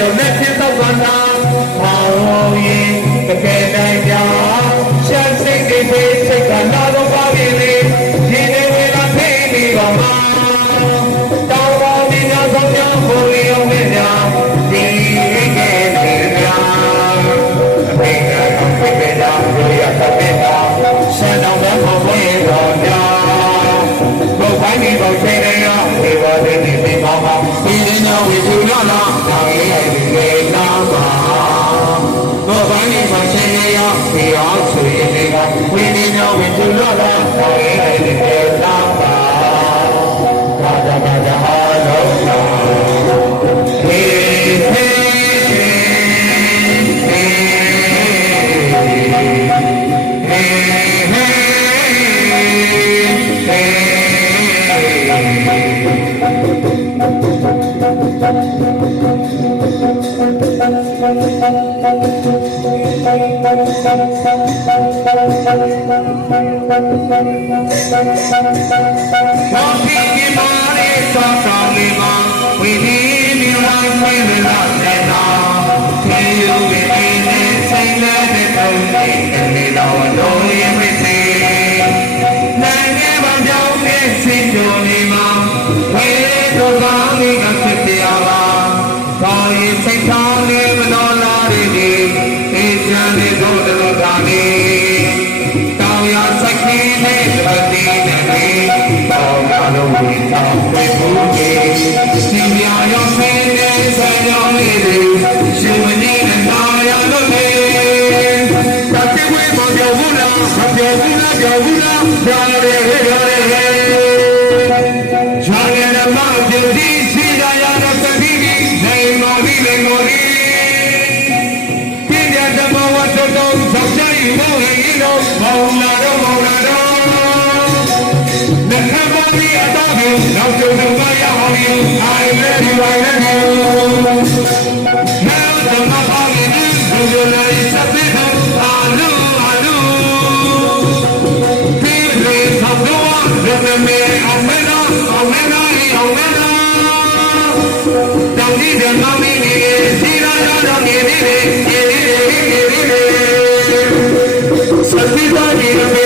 တော်နဲ့ပြတ်သွားတာမောင်ရင်တကယ်တိုင်ပြရှမ်းစိတ်တွေပဲစိတ်ကလာတော့ပါပြီလေဒီနေဝေလာဖိနေပါမှာတောင်းပါဒီနာဆုံးချောင်းကိုရုံနဲ့ညာဒီကေနေပြာအမေကအဖေကလာလို့ရတာပဲတာဆန်တော်တော့ဘောပေါ်ရတော့ညာဘုရားမိဘချိန်ရရဒီပါတဲ့ဒီမောင်ပါဒီနေညာဝေသူနာလား Hallelujah. Walking in body, talking about, we need you like we. Gaura, Gaura, Gaura, Gaura, Gaura, Thank you, you, I love you, I love you. Love you, you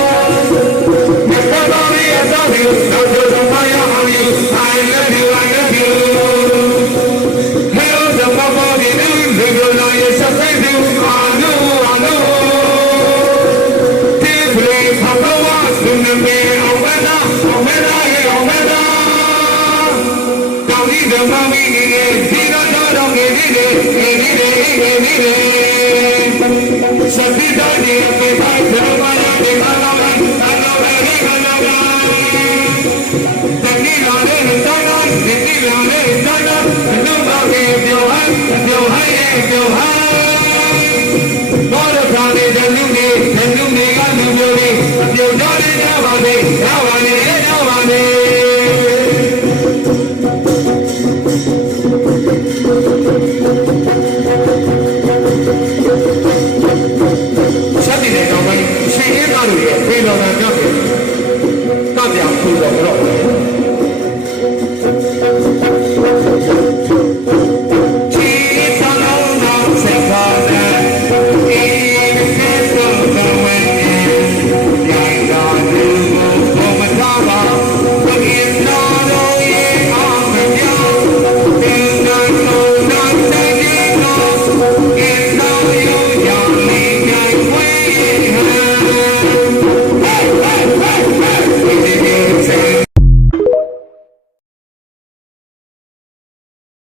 မမီ